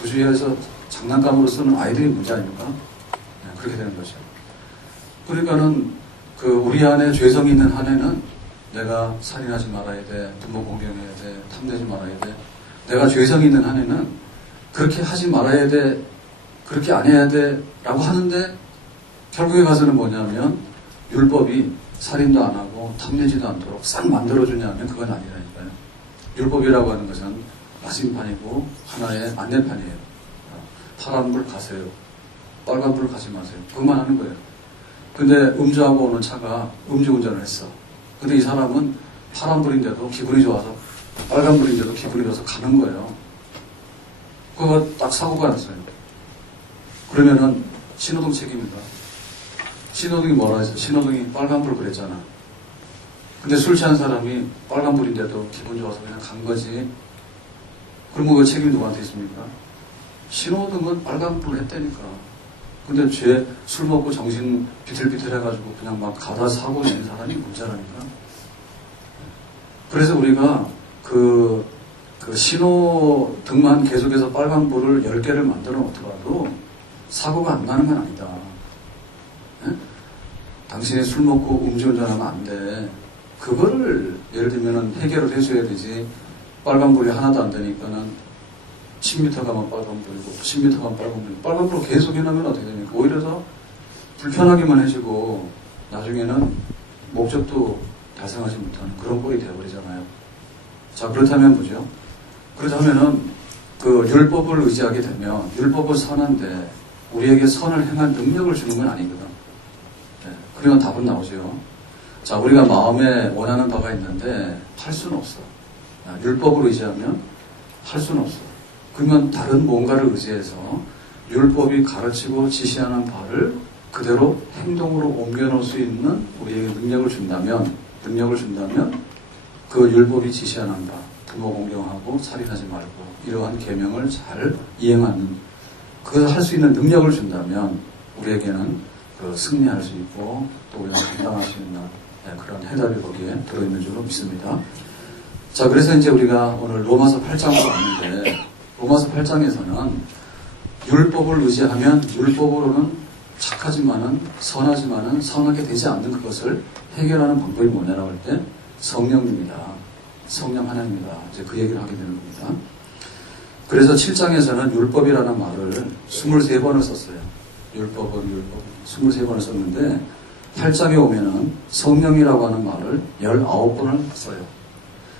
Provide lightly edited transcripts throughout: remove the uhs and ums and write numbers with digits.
부주의해서 장난감으로 쓰는 아이들이 문제 아닙니까? 네, 그렇게 되는 거죠. 그러니까는 우리 안에 죄성이 있는 한에는 내가 살인하지 말아야 돼, 부모 공경해야 돼, 탐내지 말아야 돼. 내가 죄성이 있는 한에는 그렇게 하지 말아야 돼, 그렇게 안 해야 돼 라고 하는데 결국에 가서는 뭐냐면 율법이 살인도 안 하고 탐내지도 않도록 싹 만들어주냐면 그건 아니라니까요. 율법이라고 하는 것은 나침판이고 하나의 안내판이에요. 파란불 가세요. 빨간불 가지 마세요. 그것만 하는 거예요. 근데 음주하고 오는 차가 음주운전을 했어. 근데 이 사람은 파란불인데도 기분이 좋아서 빨간불인데도 기분이 좋아서 가는 거예요. 그거 딱 사고가 났어요. 그러면은 신호등 책임인가? 신호등이 뭐라 했어? 신호등이 빨간불 그랬잖아. 근데 술 취한 사람이 빨간불인데도 기분 좋아서 그냥 간 거지. 그러면 그 책임이 누구한테 있습니까? 신호등은 빨간불 했다니까. 근데 술 먹고 정신 비틀비틀 해가지고 그냥 막 가다 사고 낸 사람이 문제라니까. 그래서 우리가 그 신호등만 계속해서 빨간불을 10개를 만들어 놓더라도 사고가 안 나는 건 아니다. 예? 당신이 술 먹고 음주운전하면 안 돼. 그거를 예를 들면 해결을 해줘야 되지. 빨간불이 하나도 안 되니까는 10m 가면 빨간불이고 10m 가면 빨간불이고 빨간불을 계속 해놓으면 어떻게 됩니까? 오히려 더 불편하게만 해지고 나중에는 목적도 달성하지 못하는 그런 꼴이 되어버리잖아요. 자, 그렇다면 뭐죠? 그렇다면은 율법을 의지하게 되면 율법은 선한데 우리에게 선을 행할 능력을 주는 건 아니거든. 네, 그러면 답은 나오죠. 자, 우리가 마음에 원하는 바가 있는데 할 수는 없어. 율법을 의지하면 할 수는 없어. 그러면 다른 뭔가를 의지해서 율법이 가르치고 지시하는 바를 그대로 행동으로 옮겨놓을 수 있는 우리에게 능력을 준다면 그 율법이 지시하는 바, 부모 공경하고 살인하지 말고 이러한 계명을 잘 이행하는 그걸 할 수 있는 능력을 준다면 우리에게는 승리할 수 있고 또 우리가 감당할 수 있는 그런 해답이 거기에 들어있는 줄로 믿습니다. 자, 그래서 이제 우리가 오늘 로마서 8장으로 왔는데 로마서 8장에서는 율법을 의지하면 율법으로는 착하지만은 선하지만은 선하게 되지 않는 그것을 해결하는 방법이 뭐냐라고 할 때 성령입니다. 성령 하나님이다. 이제 그 얘기를 하게 되는 겁니다. 그래서 7장에서는 율법이라는 말을 23번을 썼어요. 율법 23번을 썼는데 8장에 오면은 성령이라고 하는 말을 19번을 써요.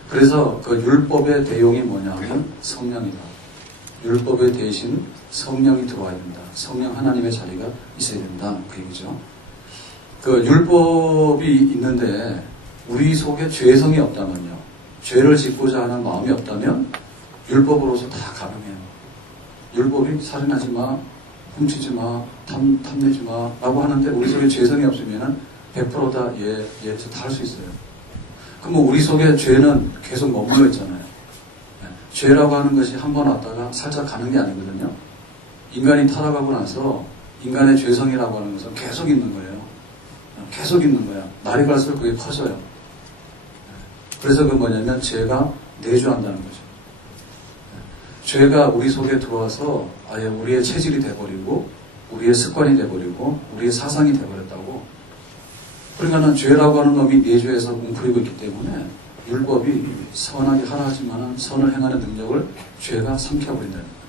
그래서 그 율법의 대용이 뭐냐면 성령이다. 율법의 대신 성령이 들어와야 된다. 성령 하나님의 자리가 있어야 된다. 그 얘기죠. 그 율법이 있는데 우리 속에 죄성이 없다면요. 죄를 짓고자 하는 마음이 없다면 율법으로서 다 가능해요. 율법이 살인하지 마, 훔치지 마, 탐내지 마 라고 하는데 우리 속에 죄성이 없으면 100% 다 다 할 수 있어요. 그럼 우리 속에 죄는 계속 머물러 있잖아요. 죄라고 하는 것이 한 번 왔다가 살짝 가는 게 아니거든요. 인간이 타락하고 나서 인간의 죄성이라고 하는 것은 계속 있는 거예요. 계속 있는 거야. 날이 갈수록 그게 커져요. 그래서 그 뭐냐면 죄가 내주한다는 거죠. 죄가 우리 속에 들어와서 아예 우리의 체질이 돼버리고 우리의 습관이 돼버리고 우리의 사상이 돼버렸다고. 그러니까는 죄라고 하는 놈이 내주에서 웅크리고 있기 때문에 율법이 선하게 하라 하지만 선을 행하는 능력을 죄가 삼켜버린다는 거예요.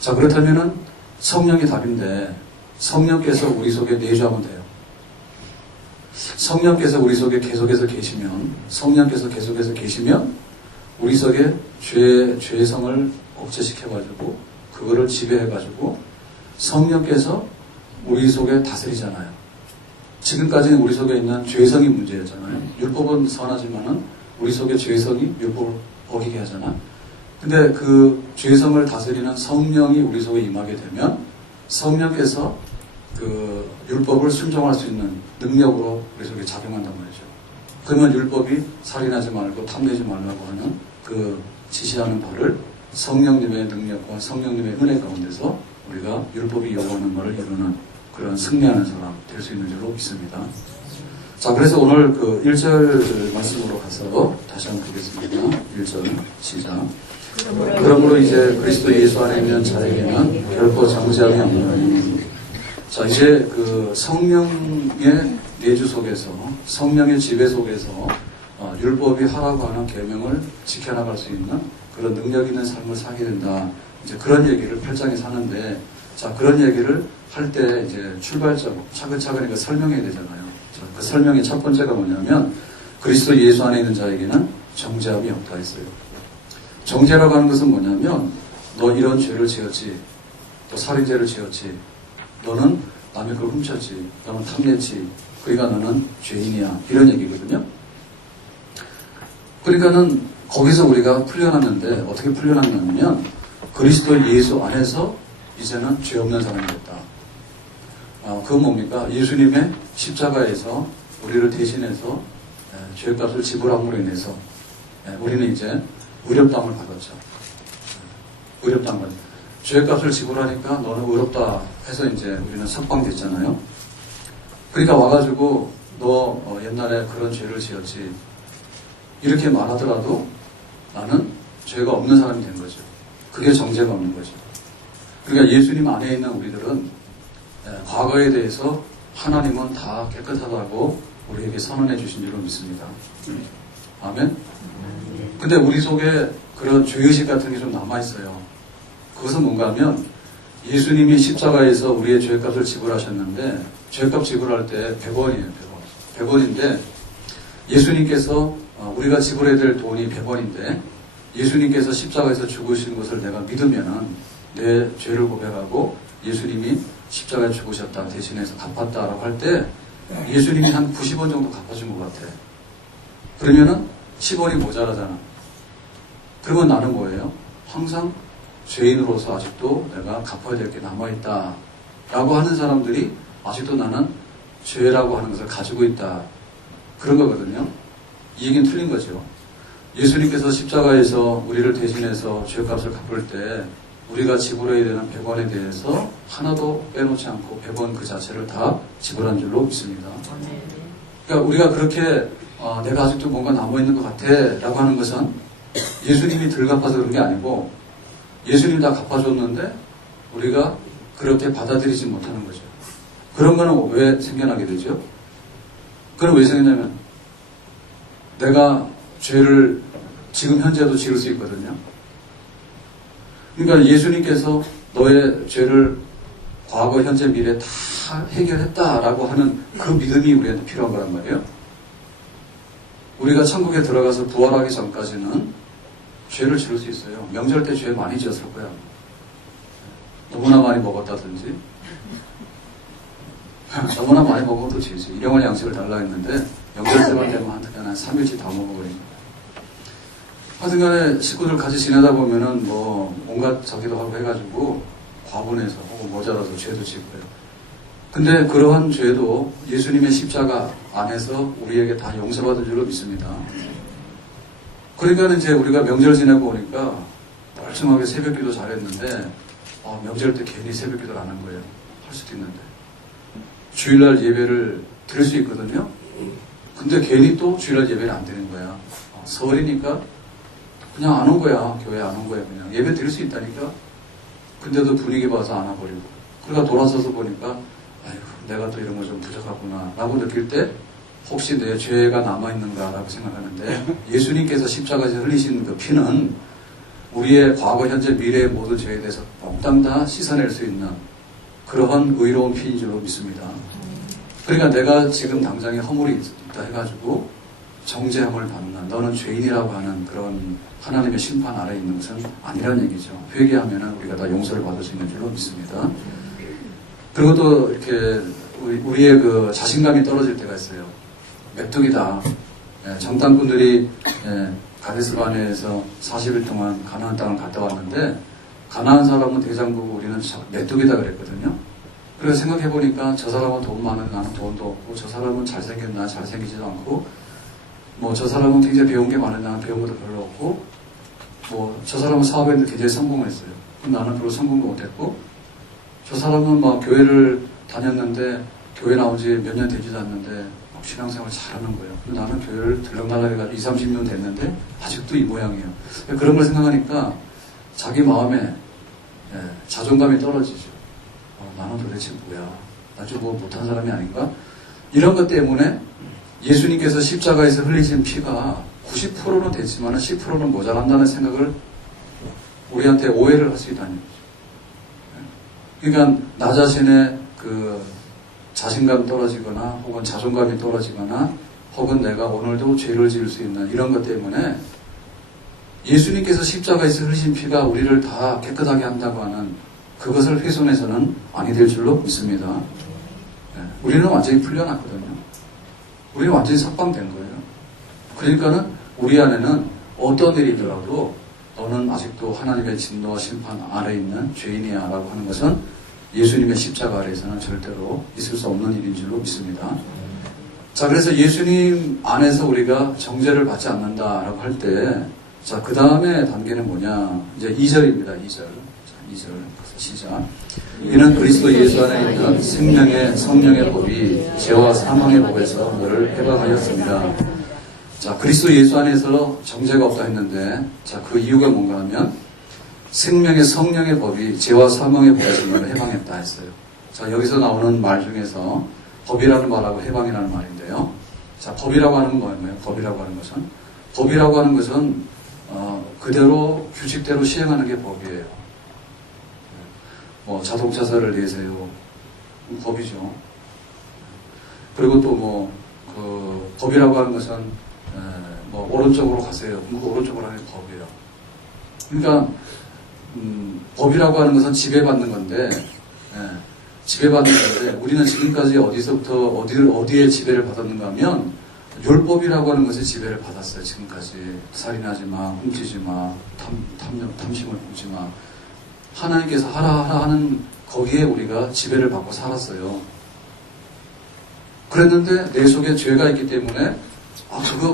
자, 그렇다면은 성령이 답인데 성령께서 우리 속에 내주하면 돼요. 성령께서 우리 속에 계속해서 계시면 우리 속에 죄성을 억제시켜가지고 그거를 지배해가지고 성령께서 우리 속에 다스리잖아요. 지금까지는 우리 속에 있는 죄성이 문제였잖아요. 율법은 선하지만은 우리 속에 죄성이 율법을 어기게 하잖아. 근데 그 죄성을 다스리는 성령이 우리 속에 임하게 되면 성령께서 그 율법을 순종할 수 있는 능력으로 우리 속에 작용한단 말이죠. 그러면 율법이 살인하지 말고 탐내지 말라고 하는 그 지시하는 바를 성령님의 능력과 성령님의 은혜 가운데서 우리가 율법이 요구하는 바를 이루는 그런 승리하는 사람 될 수 있는 줄로 믿습니다. 자, 그래서 오늘 그 1절 말씀으로 가서 다시 한번 보겠습니다. 1절 시작. 그러므로 이제 그리스도 예수 안에 있는 자에게는 결코 정죄함이 없나니. 자, 이제 그 성령의 내주 속에서, 성령의 지배 속에서 율법이 하라고 하는 계명을 지켜나갈 수 있는 그런 능력 있는 삶을 살게 된다. 이제 그런 얘기를 8장에서 하는데, 자, 그런 얘기를 할 때 이제 출발점, 차근차근 설명해야 되잖아요. 자, 그 설명의 첫 번째가 뭐냐면, 그리스도 예수 안에 있는 자에게는 정죄함이 없다 했어요. 정죄라고 하는 것은 뭐냐면, 너 이런 죄를 지었지, 또 살인죄를 지었지, 너는 남의 걸 훔쳤지, 너는 탐냈지, 그러니까 너는 죄인이야, 이런 얘기거든요. 그러니까는 거기서 우리가 풀려났는데, 어떻게 풀려났냐면, 그리스도 예수 안에서 이제는 죄 없는 사람이 됐다. 그건 뭡니까? 예수님의 십자가에서 우리를 대신해서 죄값을 지불함으로 인해서 우리는 이제 의롭다함을 받았죠. 의롭다함을. 죄값을 지불하니까 너는 의롭다 해서 이제 우리는 석방됐잖아요. 그러니까 와가지고 너 옛날에 그런 죄를 지었지, 이렇게 말하더라도 나는 죄가 없는 사람이 된 거죠. 그게 정죄가 없는 거죠. 그러니까 예수님 안에 있는 우리들은 과거에 대해서 하나님은 다 깨끗하다고 우리에게 선언해 주신 줄로 믿습니다. 아멘? 근데 우리 속에 그런 죄의식 같은 게 좀 남아있어요. 그것은 뭔가 하면 예수님이 십자가에서 우리의 죄값을 지불하셨는데, 죄값 지불할 때 100원이에요. 100원인데 예수님께서 우리가 지불해야 될 돈이 100원인데 예수님께서 십자가에서 죽으신 것을 내가 믿으면은 내 죄를 고백하고 예수님이 십자가에 죽으셨다, 대신해서 갚았다라고 할 때 예수님이 한 90원 정도 갚아준 것 같아. 그러면은 10원이 모자라잖아. 그러면 나는 뭐예요? 항상 죄인으로서 아직도 내가 갚아야 될 게 남아있다 라고 하는 사람들이 아직도 나는 죄라고 하는 것을 가지고 있다, 그런 거거든요. 이 얘기는 틀린 거죠. 예수님께서 십자가에서 우리를 대신해서 죄값을 갚을 때 우리가 지불해야 되는 100원에 대해서 하나도 빼놓지 않고 100원 그 자체를 다 지불한 줄로 믿습니다. 그러니까 우리가 그렇게 내가 아직도 뭔가 남아있는 것 같아 라고 하는 것은 예수님이 덜 갚아서 그런 게 아니고 예수님이 다 갚아줬는데 우리가 그렇게 받아들이지 못하는 거죠. 그런 거는 왜 생겨나게 되죠? 그건 왜 생기냐면 내가 죄를 지금 현재도 지을 수 있거든요. 그러니까 예수님께서 너의 죄를 과거, 현재, 미래 다 해결했다라고 하는 그 믿음이 우리한테 필요한 거란 말이에요. 우리가 천국에 들어가서 부활하기 전까지는 죄를 지을 수 있어요. 명절 때 죄 많이 지었을 거야. 너무나 많이 먹었다든지 너무나 많이 먹어도 지지. 일용할 양식을 달라 했는데 명절 때만 되면 한 3일치 다 먹어버립니다. 하여튼간에 식구들 같이 지내다 보면은 뭐 온갖 저기도 하고 해가지고 과분해서 혹은 모자라서 죄도 짓고요. 근데 그러한 죄도 예수님의 십자가 안에서 우리에게 다 용서받은 줄로 믿습니다. 그러니까 이제 우리가 명절 지내고 오니까 멀쩡하게 새벽기도 잘했는데 명절 때 괜히 새벽기도를 안 한 거예요. 할 수도 있는데 주일날 예배를 드릴 수 있거든요. 근데 괜히 또 주일날 예배를 안 드리는 거야. 설이니까 그냥 안 온 거야. 교회 안 온 거야. 그냥 예배 드릴 수 있다니까. 근데도 분위기 봐서 안 와버리고. 그러니까 돌아서서 보니까 아이고 내가 또 이런 거 좀 부족하구나 라고 느낄 때 혹시 내 죄가 남아있는가 라고 생각하는데 예수님께서 십자가에서 흘리신 그 피는 우리의 과거, 현재, 미래의 모든 죄에 대해서 몽땅 다 씻어낼 수 있는 그러한 의로운 피인 줄로 믿습니다. 그러니까 내가 지금 당장에 허물이 있다 해가지고 정죄함을 받는, 너는 죄인이라고 하는 그런 하나님의 심판 아래에 있는 것은 아니라는 얘기죠. 회개하면 우리가 다 용서를 받을 수 있는 줄로 믿습니다. 그리고 또 이렇게 우리의 그 자신감이 떨어질 때가 있어요. 메뚜기다. 정탐꾼들이 가데스바네에서 40일 동안 가나안 땅을 갔다 왔는데 가나안 사람은 대장 보고 우리는 메뚜기다 그랬거든요. 그래서 생각해보니까 저 사람은 돈 많은데 나는 돈도 없고 저 사람은 잘생겼나 잘생기지도 않고 뭐 저 사람은 굉장히 배운 게 많은데 나는 배운 것도 별로 없고 뭐 저 사람은 사업했는데 굉장히 성공했어요. 나는 별로 성공도 못했고 저 사람은 막 교회를 다녔는데 교회 나온 지 몇 년 되지도 않는데 신앙생활 잘하는 거예요. 나는 교회를 들락날락 해가지고 20, 30년 됐는데 아직도 이 모양이에요. 그런 걸 생각하니까 자기 마음에 자존감이 떨어지죠. 나는 도대체 뭐야? 나 좀 뭐 못한 사람이 아닌가? 이런 것 때문에 예수님께서 십자가에서 흘리신 피가 90%는 됐지만 10%는 모자란다는 생각을 우리한테 오해를 할 수 있다는 거죠. 그러니까 나 자신의 그 자신감 떨어지거나 혹은 자존감이 떨어지거나 혹은 내가 오늘도 죄를 지을 수 있는 이런 것 때문에 예수님께서 십자가에서 흘리신 피가 우리를 다 깨끗하게 한다고 하는 그것을 훼손해서는 아니 될 줄로 믿습니다. 우리는 완전히 풀려났거든요. 우리는 완전히 삭방된 거예요. 그러니까는 우리 안에는 어떤 일이더라도 너는 아직도 하나님의 진노와 심판 아래에 있는 죄인이야 라고 하는 것은 예수님의 십자가 아래에서는 절대로 있을 수 없는 일인 줄로 믿습니다. 자, 그래서 예수님 안에서 우리가 정죄를 받지 않는다라고 할 때, 자, 그 다음에 단계는 뭐냐? 이제 2절입니다. 2절. 자, 2절. 시작. 이는 그리스도 예수 안에 있는 생명의 성령의 법이 죄와 사망의 법에서 너를 해방하였습니다. 자, 그리스도 예수 안에서 정죄가 없다 했는데, 자, 그 이유가 뭔가 하면, 생명의 성령의 법이 죄와 사망의 법에서 너를 해방했다 했어요. 자, 여기서 나오는 말 중에서 법이라는 말하고 해방이라는 말인데요. 자, 법이라고 하는 건 뭐예요? 법이라고 하는 것은? 법이라고 하는 것은, 그대로, 규칙대로 시행하는 게 법이에요. 뭐, 자동차사를 내세요. 법이죠. 그리고 또 법이라고 하는 것은, 오른쪽으로 가세요. 오른쪽으로 하는 게 법이에요. 그러니까, 법이라고 하는 것은 지배받는 건데, 지배받는 건데, 우리는 지금까지 어디서부터, 어디에 지배를 받았는가 하면, 율법이라고 하는 것에 지배를 받았어요, 지금까지. 살인하지 마, 훔치지 마, 탐심을 품지 마. 하나님께서 하라 하는 거기에 우리가 지배를 받고 살았어요. 그랬는데, 내 속에 죄가 있기 때문에,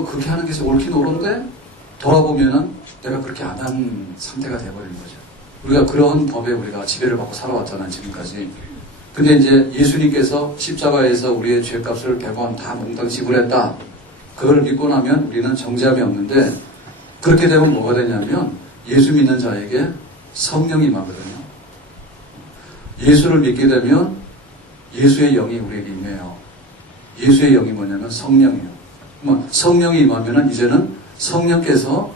그렇게 하는 게 옳긴 옳은데, 돌아보면은 내가 그렇게 안 한 상태가 돼버린 거죠. 우리가 그런 법에 우리가 지배를 받고 살아왔잖아요, 지금까지. 근데 이제 예수님께서 십자가에서 우리의 죄값을 100원 다 몽땅 지불했다. 그걸 믿고 나면 우리는 정죄함이 없는데, 그렇게 되면 뭐가 되냐면 예수 믿는 자에게 성령이 임하거든요. 예수를 믿게 되면 예수의 영이 우리에게 임해요. 예수의 영이 뭐냐면 성령이에요. 성령이 임하면은 이제는 성령께서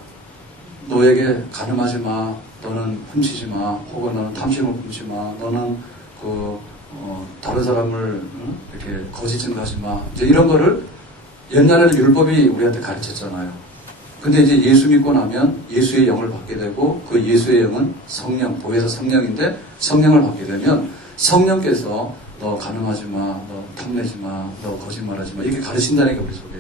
너에게 간음하지 마, 너는 훔치지 마, 혹은 너는 탐심을 품지 마, 너는 다른 사람을 이렇게 거짓 증거하지 마. 이제 이런 거를 옛날에는 율법이 우리한테 가르쳤잖아요. 근데 이제 예수 믿고 나면 예수의 영을 받게 되고, 그 예수의 영은 성령, 보혜사 성령인데, 성령을 받게 되면 성령께서 너 간음하지 마, 너 탐내지 마, 너 거짓말하지 마, 이렇게 가르친다니까, 우리 속에.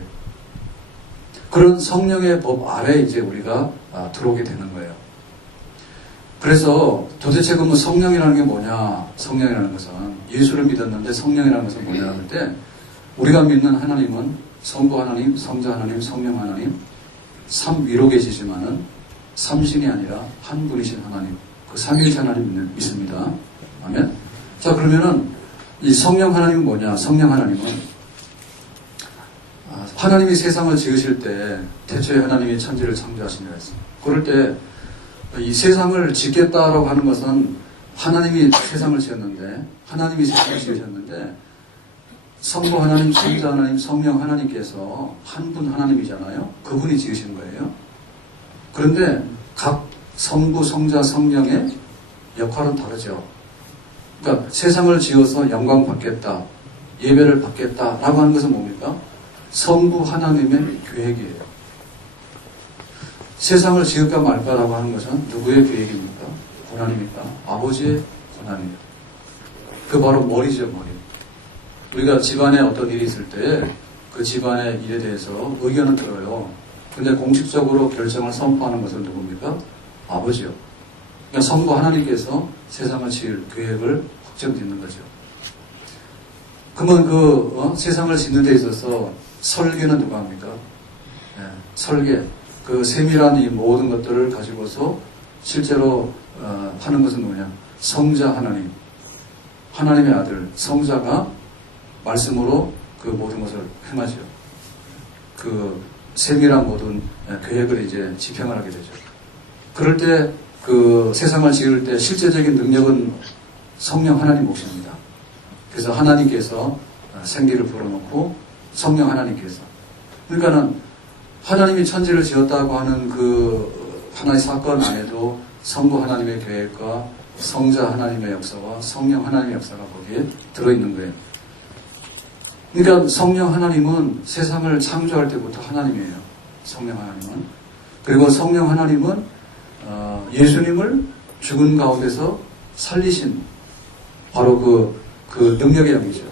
그런 성령의 법 아래 이제 우리가 들어오게 되는 거예요. 그래서 도대체 그러면 성령이라는 게 뭐냐? 성령이라는 것은 예수를 믿었는데 성령이라는 것은 뭐냐 할 때, 우리가 믿는 하나님은 성부 하나님, 성자 하나님, 성령 하나님, 삼위로 계시지만은 삼신이 아니라 한 분이신 하나님, 그 삼위일체 하나님 믿습니다. 아멘. 자, 그러면은 이 성령 하나님은 뭐냐? 성령 하나님은 하나님이 세상을 지으실 때 태초에 하나님이 천지를 창조하시니라 했습니다. 그럴 때 이 세상을 짓겠다라고 하는 것은 하나님이 세상을 지었는데, 하나님이 세상을 지으셨는데, 성부 하나님, 성자 하나님, 성령 하나님께서 한 분 하나님이잖아요. 그분이 지으신 거예요. 그런데 각 성부, 성자, 성령의 역할은 다르죠. 그러니까 세상을 지어서 영광 받겠다, 예배를 받겠다라고 하는 것은 뭡니까? 성부 하나님의 계획이에요. 세상을 지을까 말까라고 하는 것은 누구의 계획입니까? 고난입니까? 아버지의 고난이에요. 그 바로 머리죠, 머리. 우리가 집안에 어떤 일이 있을 때 그 집안의 일에 대해서 의견을 들어요. 근데 공식적으로 결정을 선포하는 것은 누굽니까? 아버지요. 그러니까 성부 하나님께서 세상을 지을 계획을 확정짓는 거죠. 그러면 세상을 짓는 데 있어서 설계는 누가 합니까? 설계. 그 세밀한 이 모든 것들을 가지고서 실제로 하는 것은 뭐냐? 성자 하나님, 하나님의 아들 성자가 말씀으로 그 모든 것을 행하죠. 그 세밀한 모든 계획을 이제 집행을 하게 되죠. 그럴 때 그 세상을 지을 때 실제적인 능력은 성령 하나님 몫입니다. 그래서 하나님께서 생기를 불어넣고 성령 하나님께서. 그러니까는 하나님이 천지를 지었다고 하는 그 하나의 사건 안에도 성부 하나님의 계획과 성자 하나님의 역사와 성령 하나님의 역사가 거기에 들어있는 거예요. 그러니까 성령 하나님은 세상을 창조할 때부터 하나님이에요. 성령 하나님은. 그리고 성령 하나님은 예수님을 죽은 가운데서 살리신 바로 그 능력의 영이죠.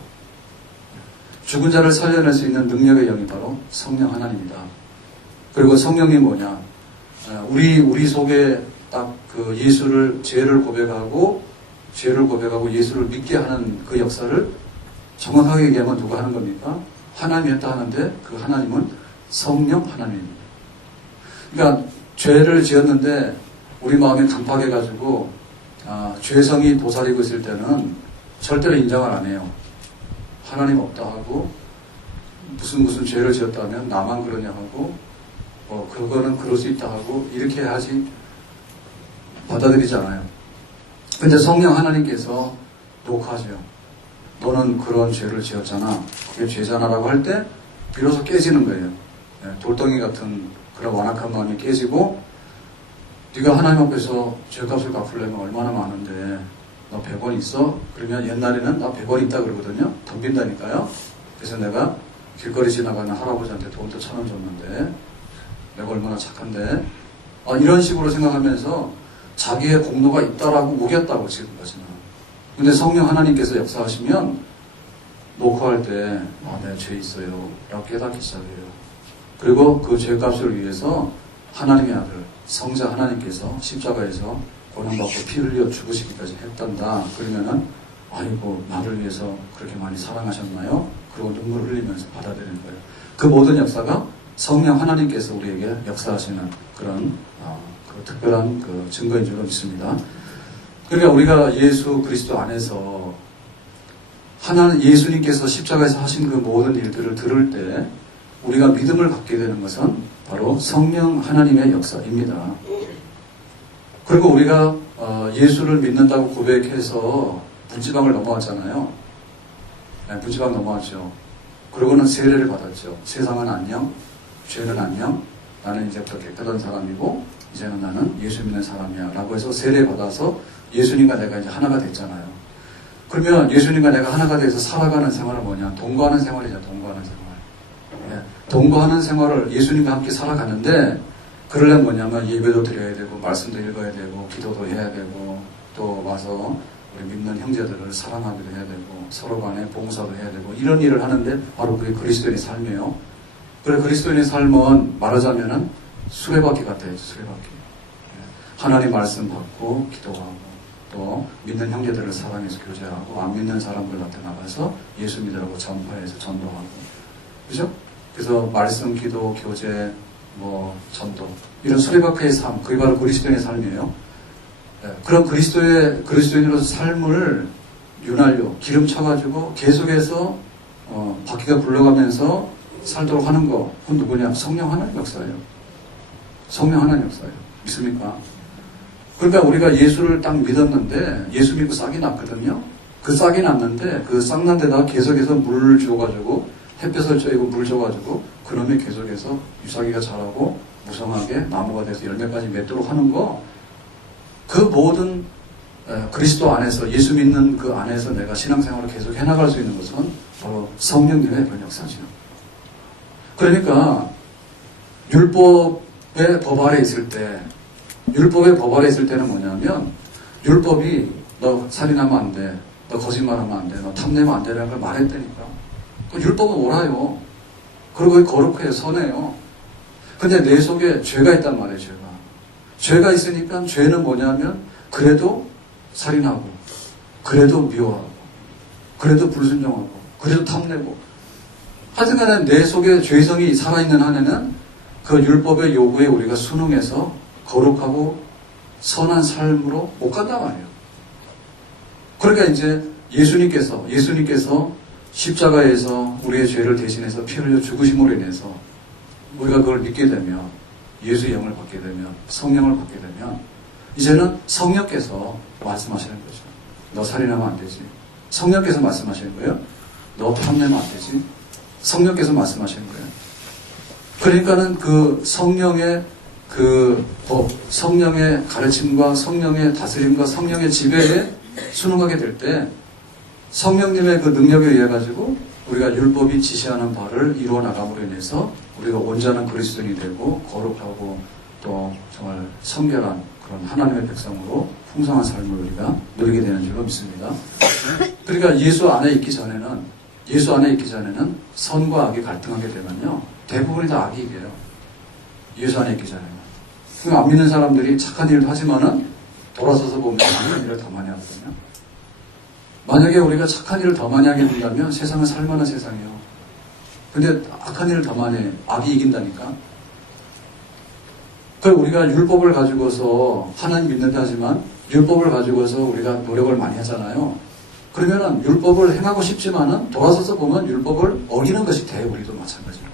죽은 자를 살려낼 수 있는 능력의 영이 바로 성령 하나님이다. 그리고 성령이 뭐냐? 우리 속에 딱 그 예수를 죄를 고백하고 예수를 믿게 하는 그 역사를 정확하게 얘기하면 누가 하는 겁니까? 하나님이 했다 하는데 그 하나님은 성령 하나님입니다. 그러니까 죄를 지었는데 우리 마음이 강팍해가지고 죄성이 도사리고 있을 때는 절대로 인정을 안 해요. 하나님 없다 하고 무슨 죄를 지었다면 나만 그러냐 하고 그거는 그럴 수 있다 하고 이렇게 하지 받아들이지 않아요. 근데 성령 하나님께서 녹화하죠. 너는 그런 죄를 지었잖아. 그게 죄잖아라고 할 때 비로소 깨지는 거예요. 돌덩이 같은 그런 완악한 마음이 깨지고 네가 하나님 앞에서 죄값을 갚으려면 얼마나 많은데 너 100원 있어? 그러면 옛날에는 나 100원 있다 그러거든요. 덤빈다니까요. 그래서 내가 길거리 지나가는 할아버지한테 돈도 1,000원 줬는데 내가 얼마나 착한데 이런 식으로 생각하면서 자기의 공로가 있다라고 우겼다고 지금까지는. 근데 성령 하나님께서 역사하시면 녹화할 때 내 죄 있어요 라고 깨닫기 시작해요. 그리고 그 죄값을 위해서 하나님의 아들 성자 하나님께서 십자가에서 고난받고 피 흘려 죽으시기까지 했단다. 그러면은 아이고 나를 위해서 그렇게 많이 사랑하셨나요? 그리고 눈물을 흘리면서 받아들이는 거예요. 그 모든 역사가 성령 하나님께서 우리에게 역사하시는 그런 그 특별한 그 증거인 줄 믿습니다. 그러니까 우리가 예수 그리스도 안에서 예수님께서 십자가에서 하신 그 모든 일들을 들을 때 우리가 믿음을 갖게 되는 것은 바로 성령 하나님의 역사입니다. 그리고 우리가 예수를 믿는다고 고백해서 문지방을 넘어왔잖아요. 문지방 넘어왔죠. 그러고는 세례를 받았죠. 세상은 안녕, 죄는 안녕, 나는 이제부터 깨끗한 사람이고 이제는 나는 예수 믿는 사람이야 라고 해서 세례 받아서 예수님과 내가 이제 하나가 됐잖아요. 그러면 예수님과 내가 하나가 돼서 살아가는 생활은 뭐냐? 동거하는 생활이죠. 동거하는 생활. 동거하는 생활을 예수님과 함께 살아가는데 그러려면 뭐냐면 예배도 드려야 되고 말씀도 읽어야 되고 기도도 해야 되고 또 와서 우리 믿는 형제들을 사랑하기도 해야 되고 서로 간에 봉사도 해야 되고 이런 일을 하는데 바로 그게 그리스도인의 삶이에요. 그래 그리스도인의 삶은 말하자면은 수레바퀴 같아요. 수레바퀴. 하나님 말씀 받고 기도하고 또 믿는 형제들을 사랑해서 교제하고 안 믿는 사람들한테 나가서 예수 믿으라고 전파해서 전도하고 그죠? 그래서 말씀, 기도, 교제, 전도 이런 수레바퀴의 삶 그게 바로 그리스도인의 삶이에요. 그런 그리스도인으로서 삶을 윤활유 기름 쳐가지고 계속해서 바퀴가 굴러가면서 살도록 하는 거 그건 누구냐? 성령 하나님 역사예요. 성령 하나님 역사예요. 믿습니까? 그러니까 우리가 예수를 딱 믿었는데 예수 믿고 싹이 났거든요. 그 싹이 났는데 그 싹 난 데다가 계속해서 물 줘가지고 햇볕을 쬐고 물 줘가지고 그놈이 계속해서 유사기가 자라고 무성하게 나무가 돼서 열매까지 맺도록 하는 거 그 모든 그리스도 안에서 예수 믿는 그 안에서 내가 신앙생활을 계속 해나갈 수 있는 것은 바로 성령님의 그런 역사죠. 그러니까 율법의 법 아래 있을 때 율법의 법 아래 있을 때는 뭐냐면 율법이 너 살인하면 안 돼, 너 거짓말하면 안 돼, 너 탐내면 안 되라는 걸 말했다니까. 그 율법은 옳아요. 그리고 거룩해요, 선해요. 근데 내 속에 죄가 있단 말이에요. 죄가 있으니까 죄는 뭐냐면 그래도 살인하고 그래도 미워하고 그래도 불순종하고 그래도 탐내고 하여튼간에 내 속에 죄성이 살아있는 한에는 그 율법의 요구에 우리가 순응해서 거룩하고 선한 삶으로 못 간단 말이에요. 그러니까 이제 예수님께서 십자가에서 우리의 죄를 대신해서 피 흘려 죽으심으로 인해서 우리가 그걸 믿게 되면 예수의 영을 받게 되면 성령을 받게 되면 이제는 성령께서 말씀하시는 거죠. 너 살인하면 안 되지. 성령께서 말씀하시는 거예요. 너 탐내면 안 되지. 성령께서 말씀하시는 거예요. 그러니까는 그 성령의 그 법, 성령의 가르침과 성령의 다스림과 성령의 지배에 순응하게 될 때 성령님의 그 능력에 의해 가지고 우리가 율법이 지시하는 바를 이루어 나감으로 인해서 우리가 온전한 그리스도인이 되고 거룩하고 또 정말 성결한 그런 하나님의 백성으로 풍성한 삶을 우리가 누리게 되는 줄로 믿습니다. 그러니까 예수 안에 있기 전에는 선과 악이 갈등하게 되면요 대부분이 다 악이 이겨요. 예수 안에 있기 전에는. 안 믿는 사람들이 착한 일도 하지만은 돌아서서 보면 악한 일을 더 많이 하거든요. 만약에 우리가 착한 일을 더 많이 하게 된다면 세상은 살만한 세상이에요. 근데 악한 일을 더 많이 해. 악이 이긴다니까. 그걸 우리가 율법을 가지고서 하나님 믿는다 하지만 율법을 가지고서 우리가 노력을 많이 하잖아요. 그러면은 율법을 행하고 싶지만은 돌아서서 보면 율법을 어기는 것이 돼. 우리도 마찬가지로.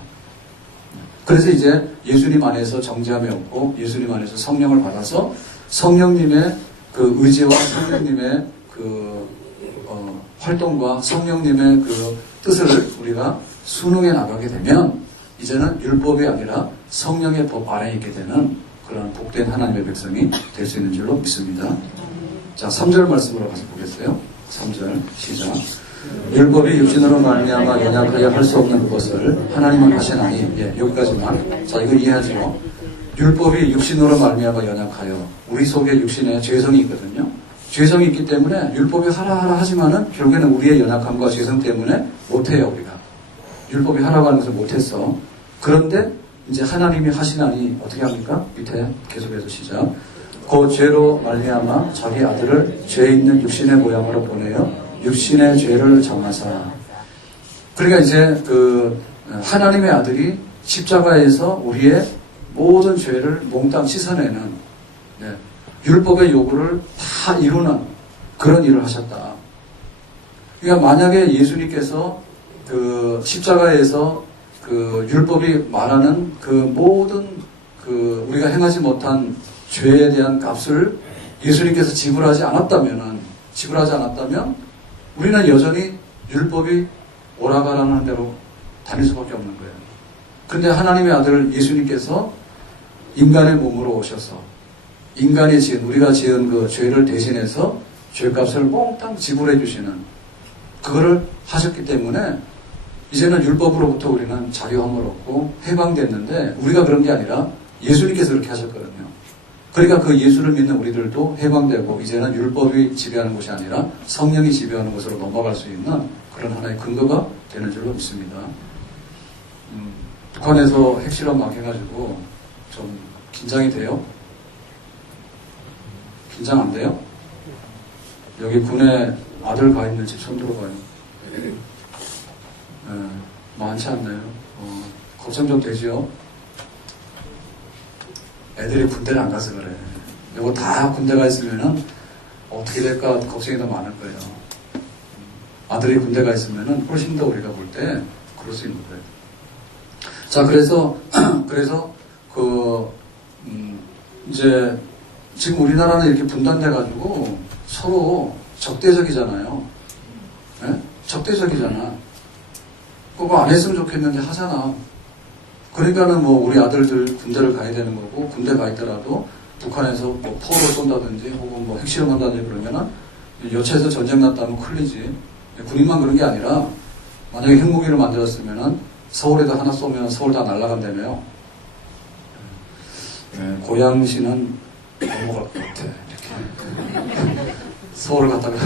그래서 이제 예수님 안에서 정죄함이 없고 예수님 안에서 성령을 받아서 성령님의 그 의지와 성령님의 그 활동과 성령님의 그 뜻을 우리가 순응해 나가게 되면 이제는 율법이 아니라 성령의 법 아래에 있게 되는 그런 복된 하나님의 백성이 될 수 있는 줄로 믿습니다. 자, 3절 말씀으로 가서 보겠어요. 3절 시작. 율법이 육신으로 말미암아 연약하여 할 수 없는 그것을 하나님은 하시나니. 예, 여기까지만. 자, 이거 이해하죠. 율법이 육신으로 말미암아 연약하여 우리 속에 육신에 죄성이 있거든요. 죄성이 있기 때문에 율법이 하라 하지만은 결국에는 우리의 연약함과 죄성 때문에 못해요. 우리가 율법이 하라고 하는 것을 못했어. 그런데 이제 하나님이 하시나니 어떻게 합니까? 밑에 계속해서 시작. 그 죄로 말미암아 자기 아들을 죄 있는 육신의 모양으로 보내어 육신의 죄를 정하사. 그러니까 이제 그 하나님의 아들이 십자가에서 우리의 모든 죄를 몽땅 씻어내는 율법의 요구를 다 이루는 그런 일을 하셨다. 그러니까 만약에 예수님께서 그 십자가에서 그 율법이 말하는 그 모든 그 우리가 행하지 못한 죄에 대한 값을 예수님께서 지불하지 않았다면 우리는 여전히 율법이 오라가라는 한 대로 다닐 수밖에 없는 거예요. 그런데 하나님의 아들 예수님께서 인간의 몸으로 오셔서 인간이 지은 우리가 지은 그 죄를 대신해서 죄값을 몽땅 지불해 주시는 그거를 하셨기 때문에 이제는 율법으로부터 우리는 자유함을 얻고 해방됐는데 우리가 그런 게 아니라 예수님께서 그렇게 하셨거든요. 그러니까 그 예수를 믿는 우리들도 해방되고 이제는 율법이 지배하는 것이 아니라 성령이 지배하는 것으로 넘어갈 수 있는 그런 하나의 근거가 되는 줄로 믿습니다. 북한에서 핵실험 막 해가지고 좀 긴장이 돼요? 긴장 안 돼요? 여기 군에 아들 가 있는 집 손 들어봐요. 많지 않나요? 걱정 좀 되죠? 애들이 군대를 안 가서 그래. 이거 다 군대 가 있으면은 어떻게 될까 걱정이 더 많을 거예요. 아들이 군대 가 있으면은 훨씬 더 우리가 볼 때 그럴 수 있는 거예요. 자, 그래서 이제 지금 우리나라는 이렇게 분단돼가지고 서로 적대적이잖아요. 네? 적대적이잖아. 그거 안 했으면 좋겠는데 하잖아. 그러니까는 뭐 우리 아들들 군대를 가야 되는 거고 군대 가 있더라도 북한에서 뭐 포를 쏜다든지 혹은 뭐 핵실험 한다든지 그러면은 여차에서 전쟁 났다면 큰일 나지. 군인만 그런 게 아니라 만약에 핵무기를 만들었으면은 서울에다 하나 쏘면 서울 다 날아간다며요. 고양시는 넘어갈 것 같아. 이렇게 서울 갔다가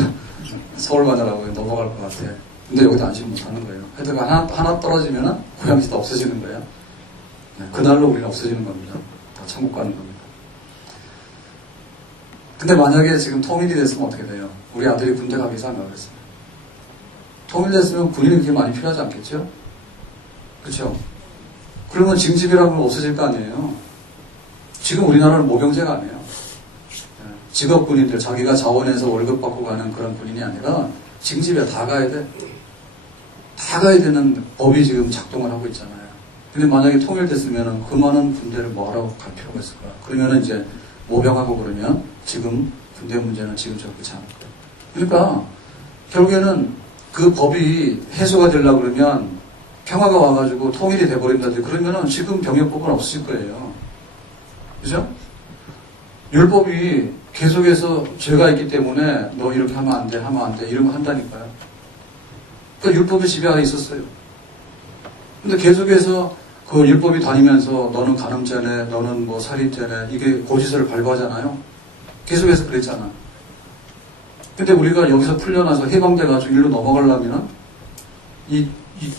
서울 가느라고 넘어갈 것 같아. 근데 여기도 안심 못하는 거예요. 하여튼 하나 떨어지면은 고양시 다 없어지는 거예요. 그날로 우리는 없어지는 겁니다. 다 천국 가는 겁니다. 근데 만약에 지금 통일이 됐으면 어떻게 돼요? 우리 아들이 군대 가기 위해서 안 가겠어요. 통일됐으면 군인이 그렇게 많이 필요하지 않겠죠? 그렇죠? 그러면 징집이라는 건 없어질 거 아니에요? 지금 우리나라는 모병제가 아니에요. 직업군인들, 자기가 자원해서 월급 받고 가는 그런 군인이 아니라 징집에 다 가야 돼. 다 가야 되는 법이 지금 작동을 하고 있잖아요. 근데 만약에 통일됐으면 그 많은 군대를 뭐하러 갈 필요가 있을까? 그러면은 이제 모병하고 그러면 지금 군대 문제는 지금처럼 그렇지 않을 거예요. 그러니까 결국에는 그 법이 해소가 되려고 그러면 평화가 와가지고 통일이 돼버린다든지 그러면은 지금 병역법은 없을 거예요. 그죠? 율법이 계속해서 죄가 있기 때문에 너 이렇게 하면 안 돼, 하면 안 돼, 이런 거 한다니까요. 그러니까 율법의 지배 아래 있었어요. 근데 계속해서 그 율법이 다니면서 너는 간음죄네, 너는 뭐 살인죄네, 이게 고지서를 발부하잖아요. 계속해서 그랬잖아. 근데 우리가 여기서 풀려나서 해방돼가지고 일로 넘어가려면 이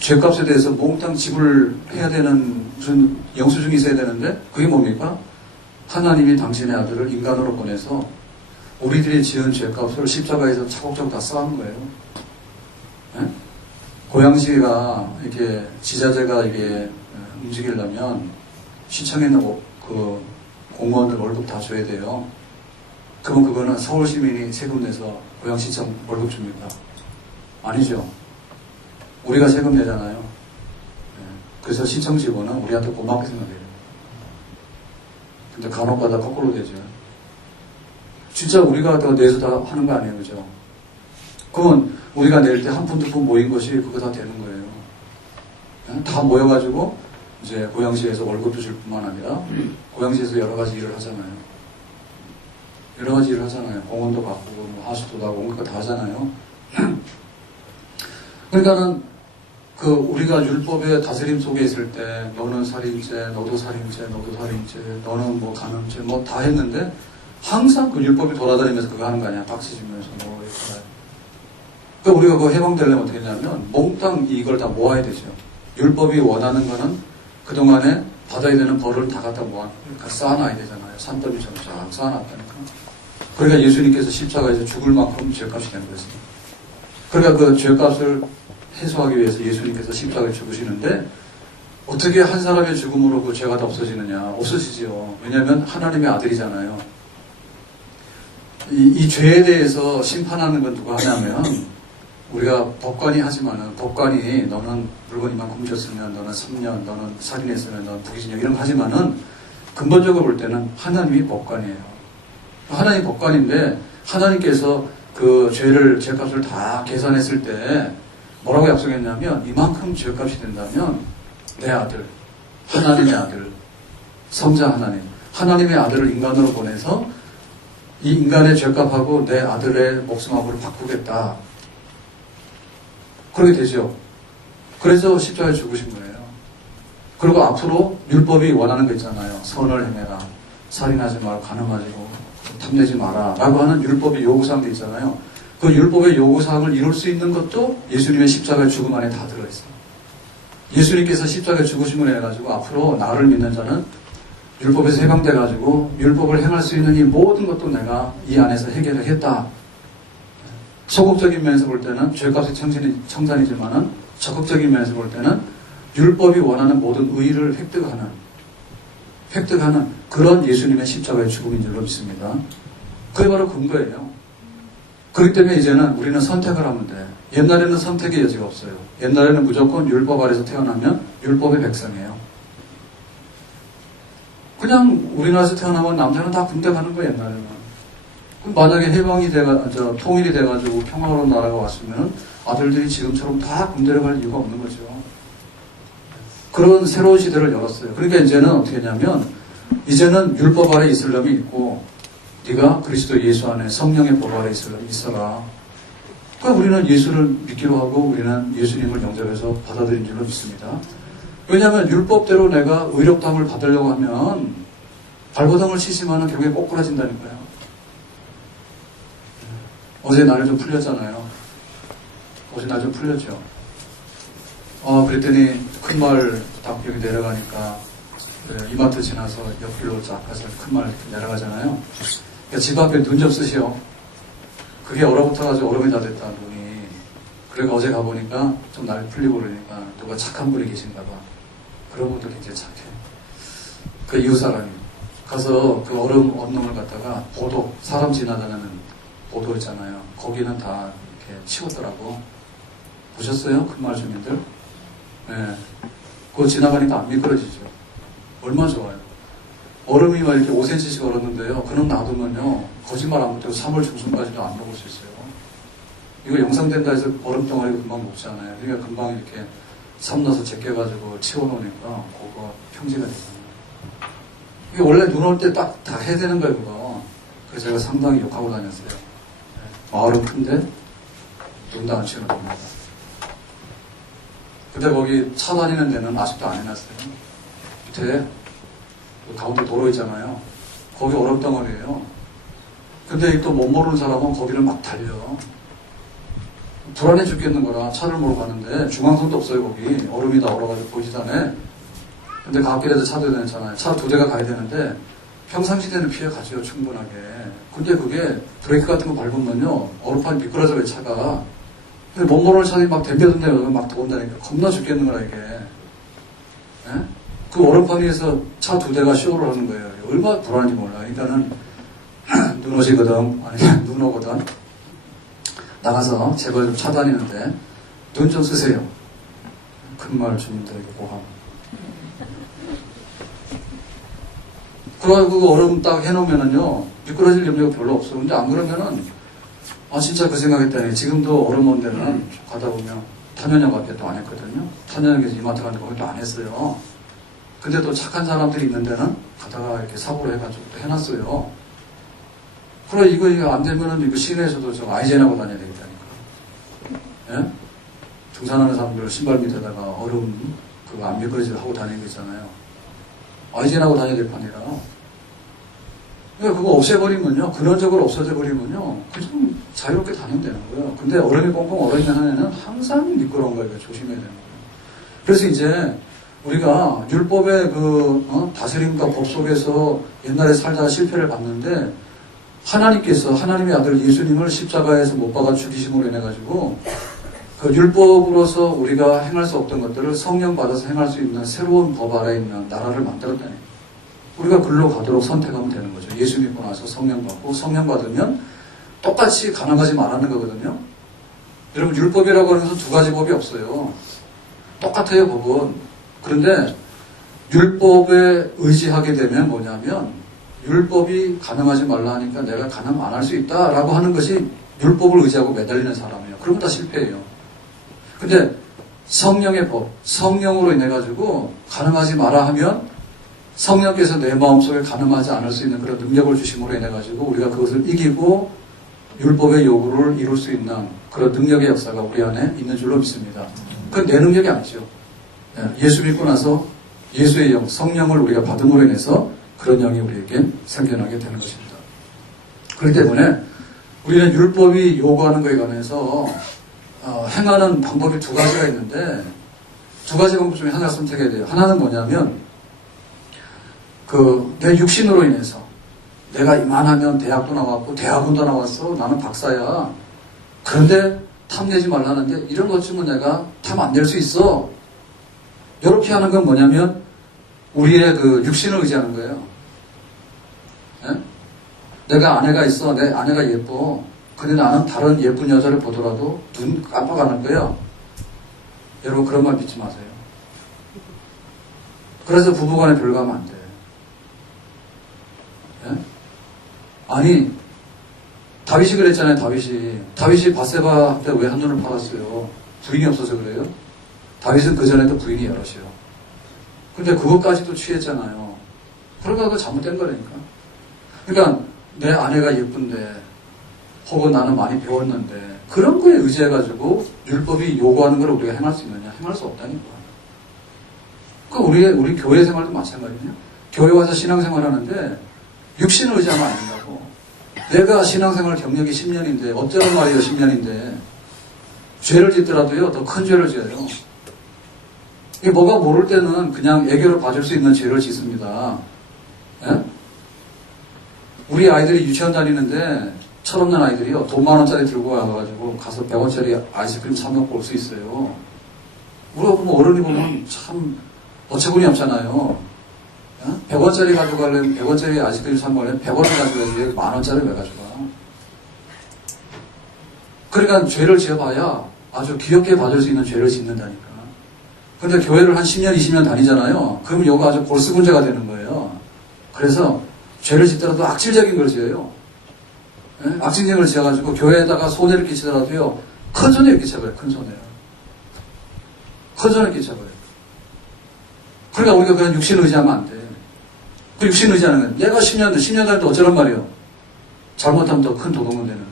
죄값에 대해서 몽땅 지불을 해야 되는 무슨 영수증이 있어야 되는데 그게 뭡니까? 하나님이 당신의 아들을 인간으로 보내서 우리들이 지은 죄값을 십자가에서 차곡차곡 다 쌓은 거예요. 네? 고양시가 이렇게 지자체가 이게 움직이려면 시청에 있는 그 공무원들 월급 다 줘야 돼요. 그럼 그거는 서울 시민이 세금 내서 고양시청 월급 줍니까? 아니죠. 우리가 세금 내잖아요. 네. 그래서 시청 직원은 우리한테 고맙게 생각해요. 근데 간혹가다 거꾸로 되죠. 진짜 우리가 더 내서 다 하는 거 아니에요, 그죠? 그건 우리가 낼 때 한 푼, 두 푼 모인 것이 그거 다 되는 거예요. 네? 다 모여가지고 이제 고양시에서 월급도 줄 뿐만 아니라 고양시에서 여러 가지 일을 하잖아요. 여러 가지 일을 하잖아요. 공원도 바꾸고 뭐 하수도 나고 온갖 거 다 하잖아요. 그러니까는 그 우리가 율법의 다스림 속에 있을 때 너는 살인죄, 너도 살인죄, 너도 살인죄, 너는 뭐 간음죄 뭐 다 했는데 항상 그 율법이 돌아다니면서 그거 하는 거 아니야. 박치지면서 뭐 이렇게. 그러니까 우리가 그거 해방되려면 어떻게 되냐면 몽땅 이걸 다 모아야 되죠. 율법이 원하는 거는 그동안에 받아야 되는 벌을 다 갖다 그러니까 쌓아놔야 되잖아요. 산더미처럼 쫙 쌓아놨다니까. 그러니까 예수님께서 십자가에서 죽을 만큼 죄값이 된 거지. 그러니까 그 죄값을 해소하기 위해서 예수님께서 십자가에 죽으시는데 어떻게 한 사람의 죽음으로 그 죄가 다 없어지느냐? 없어지지요. 왜냐하면 하나님의 아들이잖아요. 이 죄에 대해서 심판하는 건 누가 하냐면 우리가 법관이 하지만은 법관이 너는 물건 이만큼 훔쳤으면 너는 3년, 너는 살인했으면 너는 부기징역 이런 거 하지만은 근본적으로 볼 때는 하나님이 법관이에요. 하나님이 법관인데 하나님께서 그 죄값을 다 계산했을 때 뭐라고 약속했냐면 이만큼 죄값이 된다면 내 아들, 하나님의 아들, 성자 하나님, 하나님의 아들을 인간으로 보내서 이 인간의 죄값하고 내 아들의 목숨하고를 바꾸겠다. 그렇게 되죠. 그래서 십자가에 죽으신 거예요. 그리고 앞으로 율법이 원하는 거 있잖아요. 선을 행해라. 살인하지 말고 간음하지 말고 탐내지 마라. 라고 하는 율법의 요구사항도 있잖아요. 그 율법의 요구사항을 이룰 수 있는 것도 예수님의 십자가의 죽음 안에 다 들어있어요. 예수님께서 십자가에 죽으심을 해가지고 앞으로 나를 믿는 자는 율법에서 해방돼가지고 율법을 행할 수 있는 이 모든 것도 내가 이 안에서 해결을 했다. 소극적인 면에서 볼 때는 죄값이 청산이지만은 적극적인 면에서 볼 때는 율법이 원하는 모든 의의를 획득하는 그런 예수님의 십자가의 죽음인 줄로 믿습니다. 그게 바로 근거예요. 그렇기 때문에 이제는 우리는 선택을 하면 돼. 옛날에는 선택의 여지가 없어요. 옛날에는 무조건 율법 아래서 태어나면 율법의 백성이에요. 그냥 우리나라에서 태어나면 남자는 다 군대 가는 거예요, 옛날에는. 만약에 통일이 돼가지고 평화로운 나라가 왔으면 아들들이 지금처럼 다 군대를 갈 이유가 없는 거죠. 그런 새로운 시대를 열었어요. 그러니까 이제는 어떻게 했냐면 이제는 율법 아래 있을 놈이 있고 네가 그리스도 예수 안에 성령의 법 아래 있어라. 그러니까 우리는 예수를 믿기로 하고 우리는 예수님을 영접해서 받아들인 줄로 믿습니다. 왜냐하면 율법대로 내가 의롭다함을 받으려고 하면 발버둥을 치지만은 결국에 꼬꾸라진다니까요. 어제 날이 좀 풀렸잖아요. 어제 날 좀 풀렸죠. 그랬더니 큰 마을 딱 여기 내려가니까 이마트 지나서 옆길로 쫙 가서 큰 마을 내려가잖아요. 그러니까 집 앞에 눈 좀 쓰시오. 그게 얼어붙어가지고 얼음이 다 됐다 눈이. 그래가 어제 가보니까 좀 날이 풀리고 그러니까 누가 착한 분이 계신가 봐. 그런 분도 굉장히 착해. 그 이웃 사람이 가서 그 얼음 언놈을 갖다가 보도 사람 지나다니는 보도 있잖아요. 거기는 다 이렇게 치웠더라고. 보셨어요? 큰 마을 주민들? 네. 그거 지나가니까 안 미끄러지죠. 얼마나 좋아요. 얼음이 막 이렇게 5cm씩 얼었는데요. 그놈 놔두면요. 거짓말 안 못해도 3월 중순까지도 안 먹을 수 있어요. 이거 영상된다 해서 얼음 덩어리 금방 먹잖아요. 그러니까 금방 이렇게 삶 넣어서 제껴가지고 치워놓으니까 그거 평지가 되잖아요. 이게 원래 눈 올 때 딱 다 해야 되는 거예요, 그거. 그래서 제가 상당히 욕하고 다녔어요. 마을은 큰데 눈도 안 치는 겁니다. 근데 거기 차 다니는 데는 아직도 안 해놨어요. 밑에 가운데 도로 있잖아요. 거기 얼음덩어리예요. 근데 또 못 모르는 사람은 거기를 막 달려. 불안해 죽겠는 거라 차를 몰고 가는데 중앙선도 없어요. 거기 얼음이 다 얼어가지고 보이지도 않아. 근데 갓길에서 차도 되잖아요. 차 2대가 가야 되는데 평상시대는 피해가죠. 충분하게. 근데 그게 브레이크 같은 거 밟으면요 얼음판이 미끄러져요. 차가. 근데 못 모르는 차들이 막 덤벼든대요. 막 들어온다니까 겁나 죽겠는 거라 이게. 예? 그 얼음판 위에서 차 2대가 쇼를 하는 거예요. 얼마나 불안한지 몰라. 그러니까는 눈 오시거든, 아니 눈 오거든 나가서 제발 좀 차다니는데 눈 좀 쓰세요. 큰 말 주님들에게 고함. 그래가지고 그 얼음 딱 해놓으면은요 미끄러질 염려가 별로 없어. 근데 안 그러면은 진짜 그 생각했다니. 지금도 얼음 온 데는 가다 보면 탄현역밖에 또 안 했거든요. 탄현역에서 이마트 가는 거기 또 안 했어요. 근데 또 착한 사람들이 있는 데는 가다가 이렇게 사고를 해가지고 또 해놨어요. 그래, 이거 안 되면은 이거 시내에서도 좀 아이젠하고 다녀야 되겠다니까. 예? 등산하는 사람들 신발 밑에다가 얼음 그거 안 미끄러지게 하고 다니는 거 있잖아요. 아이젠하고 다녀야 될 판이라. 그거 없애버리면요, 근원적으로 없어져 버리면요, 그좀 자유롭게 다니면 되는 거예요. 근데 얼음이 꽁꽁 얼어있는 한에는 항상 미끄러운 거예요. 조심해야 되는 거예요. 그래서 이제 우리가 율법의 다스림과 법 속에서 옛날에 살다가 실패를 봤는데 하나님께서 하나님의 아들 예수님을 십자가에서 못 박아 죽이심으로 인해가지고 그 율법으로서 우리가 행할 수 없던 것들을 성령 받아서 행할 수 있는 새로운 법 아래 있는 나라를 만들었다니. 우리가 글로 가도록 선택하면 되는 거죠. 예수 믿고 나서 성령 받고 성령 받으면 똑같이 가늠하지 말라는 거거든요. 여러분 율법이라고 하는 것은 2가지 법이 없어요. 똑같아요 법은. 그런데 율법에 의지하게 되면 뭐냐면 율법이 가늠하지 말라 하니까 내가 가늠 안 할 수 있다라고 하는 것이 율법을 의지하고 매달리는 사람이에요. 그러면 다 실패해요. 근데 성령의 법, 성령으로 인해가지고 가늠하지 마라 하면 성령께서 내 마음속에 가늠하지 않을 수 있는 그런 능력을 주심으로 인해가지고 우리가 그것을 이기고 율법의 요구를 이룰 수 있는 그런 능력의 역사가 우리 안에 있는 줄로 믿습니다. 그건 내 능력이 아니죠. 예수 믿고 나서 예수의 영, 성령을 우리가 받음으로 인해서 그런 영이 우리에게 생겨나게 되는 것입니다. 그렇기 때문에 우리는 율법이 요구하는 것에 관해서 행하는 방법이 2가지가 있는데 2가지 방법 중에 하나 선택해야 돼요. 하나는 뭐냐면 내 육신으로 인해서 내가 이만하면 대학도 나왔고 대학원도 나왔어. 나는 박사야. 그런데 탐내지 말라는데 이런 것 주면 내가 탐 안 낼 수 있어. 이렇게 하는 건 뭐냐면 우리의 그 육신을 의지하는 거예요. 예? 내가 아내가 있어. 내 아내가 예뻐. 근데 나는 다른 예쁜 여자를 보더라도 눈 깜빡 안 할 거야. 여러분 그런 말 믿지 마세요. 그래서 부부간에 별거하면 안 돼. 예? 아니 다윗이 그랬잖아요. 다윗이 바세바 때 왜 한눈을 팔았어요? 부인이 없어서 그래요? 다윗은 그 전에도 부인이 여럿이요. 근데 그것까지도 취했잖아요. 그러니까 그거 잘못된 거라니까. 그러니까 내 아내가 예쁜데 혹은 나는 많이 배웠는데 그런 거에 의지해가지고 율법이 요구하는 걸 우리가 행할 수 있느냐? 행할 수 없다니까. 그러니까 우리 교회 생활도 마찬가지거든요. 교회 와서 신앙생활 하는데 육신을 의지하면 안 된다고. 내가 신앙생활 경력이 10년인데 어쩌란 말이에요 10년인데 죄를 짓더라도요 더 큰 죄를 지어요. 이게 뭐가 모를 때는 그냥 애교를 봐줄 수 있는 죄를 짓습니다. 예? 우리 아이들이 유치원 다니는데 철없는 아이들이요 돈 10,000원짜리 들고 와가지고 가서 100원짜리 아이스크림 사 먹고 올 수 있어요. 우리가 보면 어른이 보면 참 어처구니 없잖아요. 100원짜리 가져가려면 100원짜리 아이스크림 사 먹으려면 100원을 가져가야지 10,000원짜리 왜 가져가. 그러니까 죄를 지어봐야 아주 귀엽게 봐줄 수 있는 죄를 짓는다니까. 근데 교회를 한 10년, 20년 다니잖아요. 그러면 이거 아주 골수분자가 되는 거예요. 그래서 죄를 짓더라도 악질적인 걸 지어요. 예? 악질적인 걸 지어가지고 교회에다가 손해를 끼치더라도요, 큰 손해를 끼쳐버려요. 큰 손해를. 큰 손해를 끼쳐버려요. 그러니까 우리가 그런 육신을 의지하면 안 돼. 그 육신 의지하는 건 얘가 10년 할 때 어쩌란 말이에요. 잘못하면 더 큰 도둑은 되는데.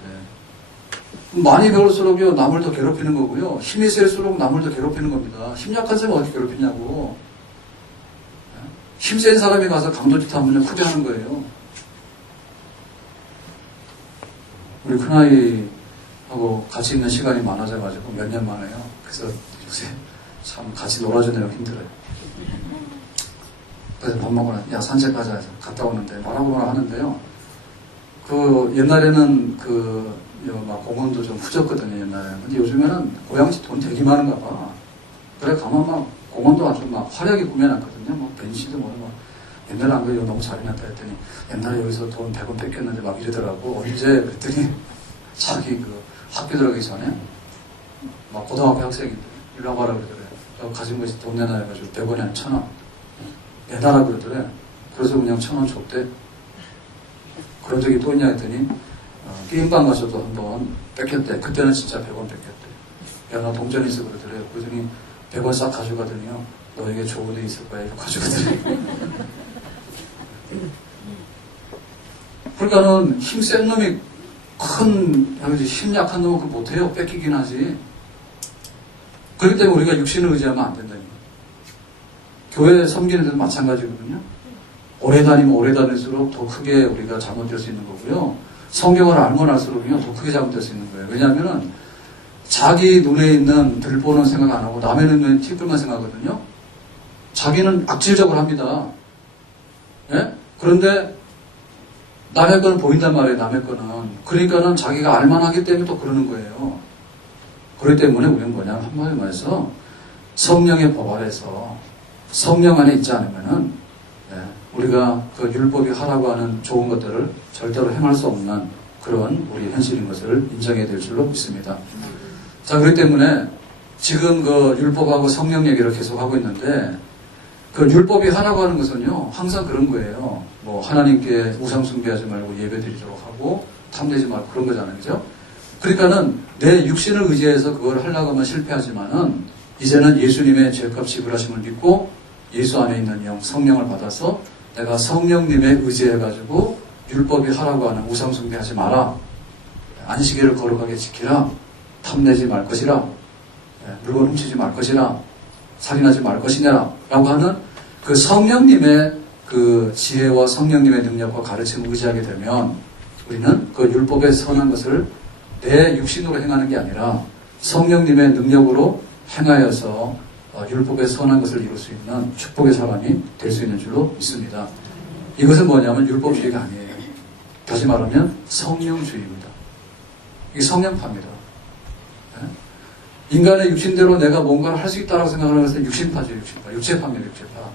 많이 배울수록요, 남을 더 괴롭히는 거고요. 힘이 셀수록 남을 더 괴롭히는 겁니다. 힘 약한 사람이 어떻게 괴롭히냐고. 힘센 사람이 가서 강도짓 하면 후회하는 거예요. 우리 큰아이하고 같이 있는 시간이 많아져가지고 몇 년 만에요. 그래서 요새 참 같이 놀아주느라 힘들어요. 그래서 밥 먹고 야 산책 가자 해서 갔다 오는데 뭐라고 하는데요. 그 옛날에는 막 공원도 좀 후졌거든요, 옛날에는. 근데 요즘에는 고양시 돈 되게 많은가 봐. 그래 가면 막 공원도 아주 막 화려하게 꾸며놨거든요. 뭐 벤치도 뭐 옛날에 안 그래도 너무 잘 해놨다 했더니 옛날에 여기서 돈 100원 뺏겼는데 막 이러더라고. 언제 그랬더니 자기 학교 들어가기 전에 막 고등학교 학생인데 일로 와봐라 그러더래. 가진 것이 돈 내놔 해가지고 100원에 1,000원 내놔라 그러더래. 그래서 그냥 1,000원 줬대. 그런 적이 또 있냐 했더니 게임방 가서도 한번 뺏겼대. 그때는 진짜 100원 뺏겼대. 야, 나 동전이 있어 그러더래. 그러더니 100원 싹 가져가더니요. 너에게 좋은 데 있을 거야. 이렇게 가져가더래. 그러니까는 힘센 놈이 힘 약한 놈은 그거 못해요. 뺏기긴 하지. 그렇기 때문에 우리가 육신을 의지하면 안 된다니까. 교회 섬기는 데도 마찬가지거든요. 오래 다니면 오래 다닐수록 더 크게 우리가 잘못될 수 있는 거고요. 성경을 알면 알수록요, 더 크게 잘못될 수 있는 거예요. 왜냐하면 자기 눈에 있는 들보는 생각 안 하고 남의 눈에 있는 티끌만 생각하거든요. 자기는 악질적으로 합니다. 예? 그런데 남의 거는 보인단 말이에요. 남의 거는. 그러니까는 자기가 알만하기 때문에 또 그러는 거예요. 그렇기 때문에 우리는 뭐냐면 한마디로 말해서 성령의 법 아래서 성령 안에 있지 않으면은 우리가 그 율법이 하라고 하는 좋은 것들을 절대로 행할 수 없는 그런 우리 현실인 것을 인정해야 될 줄로 믿습니다. 자, 그렇기 때문에 지금 그 율법하고 성령 얘기를 계속 하고 있는데 그 율법이 하라고 하는 것은요, 항상 그런 거예요. 뭐 하나님께 우상 숭배하지 말고 예배드리도록 하고 탐내지 말고 그런 거잖아요. 그죠? 그러니까는 내 육신을 의지해서 그걸 하려고 하면 실패하지만은 이제는 예수님의 죄값 지불하심을 믿고 예수 안에 있는 영, 성령을 받아서 내가 성령님의 의지해가지고 율법이 하라고 하는 우상 숭배하지 마라. 안식일을 거룩하게 지키라. 탐내지 말 것이라. 물건 훔치지 말 것이라. 살인하지 말 것이냐라. 라고 하는 그 성령님의 그 지혜와 성령님의 능력과 가르침을 의지하게 되면 우리는 그 율법의 선한 것을 내 육신으로 행하는 게 아니라 성령님의 능력으로 행하여서 율법의 선한 것을 이룰 수 있는 축복의 사람이 될 수 있는 줄로 믿습니다. 이것은 뭐냐면 율법주의가 아니에요. 다시 말하면 성령주의입니다. 이게 성령파입니다. 인간의 육신대로 내가 뭔가를 할 수 있다고 생각하는 것은 육신파죠. 육체파입니다. 육체파.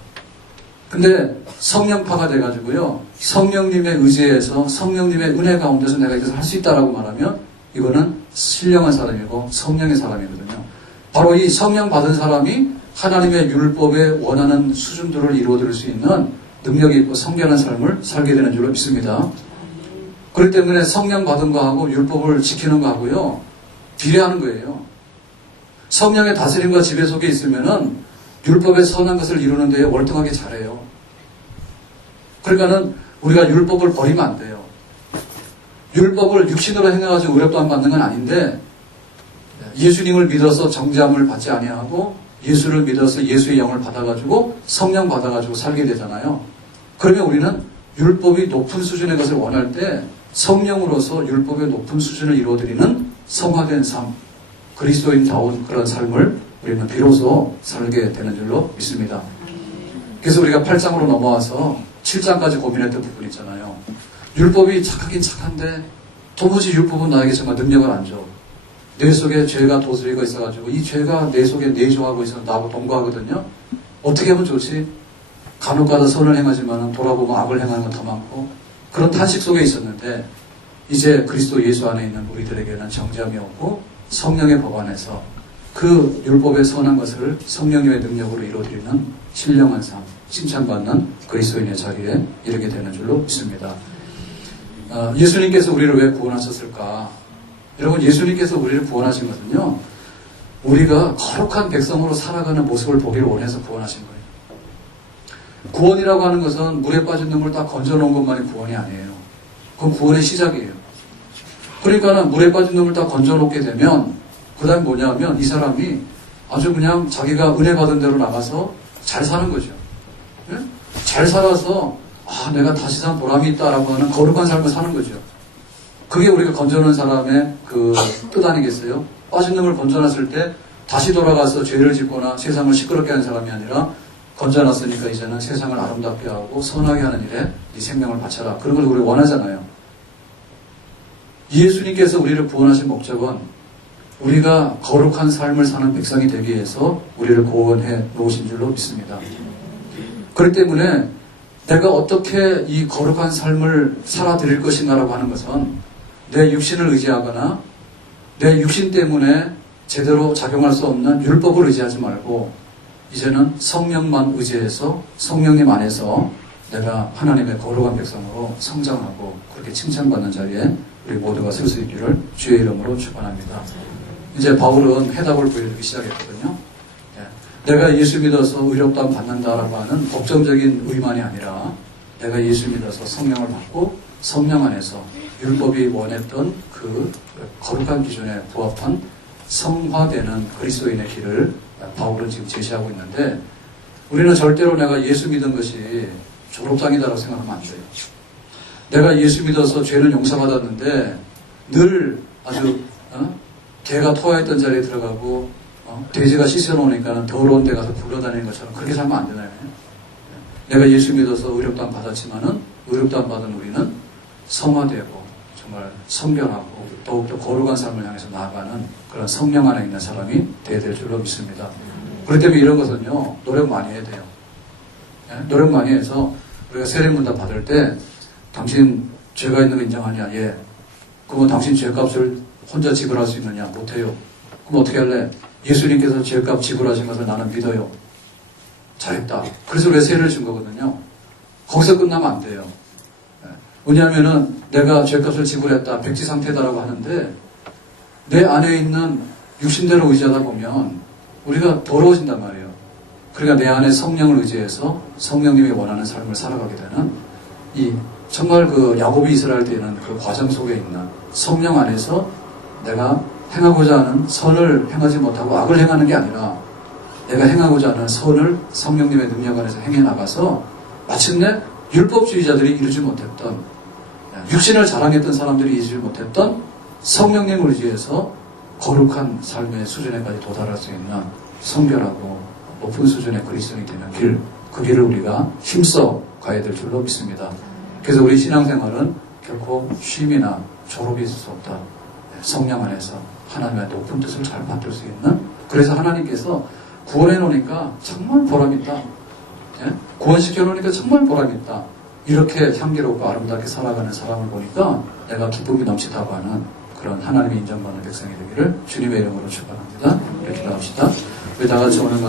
근데 성령파가 돼가지고요, 성령님의 의지에서 성령님의 은혜 가운데서 내가 이것을 할 수 있다라고 말하면 이거는 신령한 사람이고 성령의 사람이거든요. 바로 이 성령 받은 사람이 하나님의 율법에 원하는 수준들을 이루어드릴 수 있는 능력이 있고 성결한 삶을 살게 되는 줄로 믿습니다. 그렇기 때문에 성령 받은 거하고 율법을 지키는 거하고요, 비례하는 거예요. 성령의 다스림과 지배 속에 있으면은 율법의 선한 것을 이루는 데에 월등하게 잘해요. 그러니까는 우리가 율법을 버리면 안 돼요. 율법을 육신으로 행해가지고 의롭다함 받는 건 아닌데 예수님을 믿어서 정죄함을 받지 아니하고 예수를 믿어서 예수의 영을 받아가지고 성령 받아가지고 살게 되잖아요. 그러면 우리는 율법이 높은 수준의 것을 원할 때 성령으로서 율법의 높은 수준을 이루어드리는 성화된 삶, 그리스도인다운 그런 삶을 우리는 비로소 살게 되는 줄로 믿습니다. 그래서 우리가 8장으로 넘어와서 7장까지 고민했던 부분 있잖아요. 율법이 착하긴 착한데 도무지 율법은 나에게 정말 능력을 안 줘. 뇌 속에 죄가 도스리고 있어가지고 이 죄가 내 속에 내조하고 있어서 나하고 동거하거든요. 어떻게 하면 좋지? 간혹가다 선을 행하지만 돌아보면 악을 행하는 건 더 많고 그런 탄식 속에 있었는데 이제 그리스도 예수 안에 있는 우리들에게는 정죄함이 없고 성령의 법 안에서 그 율법의 선한 것을 성령님의 능력으로 이루어드리는 신령한 삶, 칭찬받는 그리스도인의 자리에 이르게 되는 줄로 믿습니다. 예수님께서 우리를 왜 구원하셨을까? 여러분, 예수님께서 우리를 구원하신 것은요, 우리가 거룩한 백성으로 살아가는 모습을 보기를 원해서 구원하신 거예요. 구원이라고 하는 것은 물에 빠진 놈을 딱 건져놓은 것만이 구원이 아니에요. 그건 구원의 시작이에요. 그러니까는 물에 빠진 놈을 딱 건져놓게 되면 그 다음 뭐냐면 이 사람이 아주 그냥 자기가 은혜 받은 대로 나가서 잘 사는 거죠. 예? 잘 살아서 내가 다시 산 보람이 있다라고 하는 거룩한 삶을 사는 거죠. 그게 우리가 건져놓은 사람의 그 뜻 아니겠어요? 빠진 놈을 건져놨을 때 다시 돌아가서 죄를 짓거나 세상을 시끄럽게 하는 사람이 아니라 건져놨으니까 이제는 세상을 아름답게 하고 선하게 하는 일에 네 생명을 바쳐라. 그런 걸 우리 원하잖아요. 예수님께서 우리를 구원하신 목적은 우리가 거룩한 삶을 사는 백성이 되기 위해서 우리를 구원해 놓으신 줄로 믿습니다. 그렇기 때문에 내가 어떻게 이 거룩한 삶을 살아드릴 것인가라고 하는 것은 내 육신을 의지하거나 내 육신 때문에 제대로 작용할 수 없는 율법을 의지하지 말고 이제는 성령만 의지해서 성령님 안에서 내가 하나님의 거룩한 백성으로 성장하고 그렇게 칭찬받는 자리에 우리 모두가 설 수 있기를 주의 이름으로 축원합니다. 이제 바울은 해답을 보여주기 시작했거든요. 내가 예수 믿어서 의롭다함 받는다라고 하는 법정적인 의만이 아니라 내가 예수 믿어서 성령을 받고 성령 안에서 율법이 원했던 그 거룩한 기준에 부합한 성화되는 그리스도인의 길을 바울은 지금 제시하고 있는데 우리는 절대로 내가 예수 믿은 것이 졸업장이다라고 생각하면 안 돼요. 내가 예수 믿어서 죄는 용서받았는데 늘 아주 개가 토하였던 자리에 들어가고 돼지가 씻어놓으니까 더러운 데 가서 굴러다니는 것처럼 그렇게 살면 안 되나요? 내가 예수 믿어서 의롭다함 받았지만은 의롭다함 받은 우리는 성화되고 정말 성결하고 더욱더 거룩한 삶을 향해서 나아가는 그런 성령 안에 있는 사람이 되어야 될 줄로 믿습니다. 그렇기 때문에 이런 것은요 노력 많이 해야 돼요. 노력 많이 해서 우리가 세례문답 받을 때 당신 죄가 있는 거 인정하냐? 예. 그러면 당신 죄값을 혼자 지불할 수 있느냐? 못해요. 그럼 어떻게 할래? 예수님께서 죄값 지불하신 것을 나는 믿어요. 잘했다. 그래서 우리가 세례를 준 거거든요. 거기서 끝나면 안 돼요. 왜냐하면은 내가 죄값을 지불했다, 백지 상태다라고 하는데 내 안에 있는 육신대로 의지하다 보면 우리가 더러워진단 말이에요. 그러니까 내 안에 성령을 의지해서 성령님이 원하는 삶을 살아가게 되는 이 정말 그 야곱이 이스라엘 때는 그 과정 속에 있는 성령 안에서 내가 행하고자 하는 선을 행하지 못하고 악을 행하는 게 아니라 내가 행하고자 하는 선을 성령님의 능력 안에서 행해 나가서 마침내 율법주의자들이 이루지 못했던 육신을 자랑했던 사람들이 이루지 못했던 성령님을 의지해서 거룩한 삶의 수준에까지 도달할 수 있는 성결하고 높은 수준의 그리스도인이 되는 길, 그 길을 우리가 힘써 가야 될 줄로 믿습니다. 그래서 우리 신앙생활은 결코 쉼이나 졸업이 있을 수 없다. 성령 안에서 하나님의 높은 뜻을 잘 받들 수 있는, 그래서 하나님께서 구원해 놓으니까 정말 보람있다. 구원시켜 놓으니까 정말 보람있다. 이렇게 향기롭고 아름답게 살아가는 사람을 보니까 내가 기쁨이 넘치다고 하는 그런 하나님의 인정받는 백성이 되기를 주님의 이름으로 축원합니다. 이렇게 기도합시다. 우리 다 같이 오늘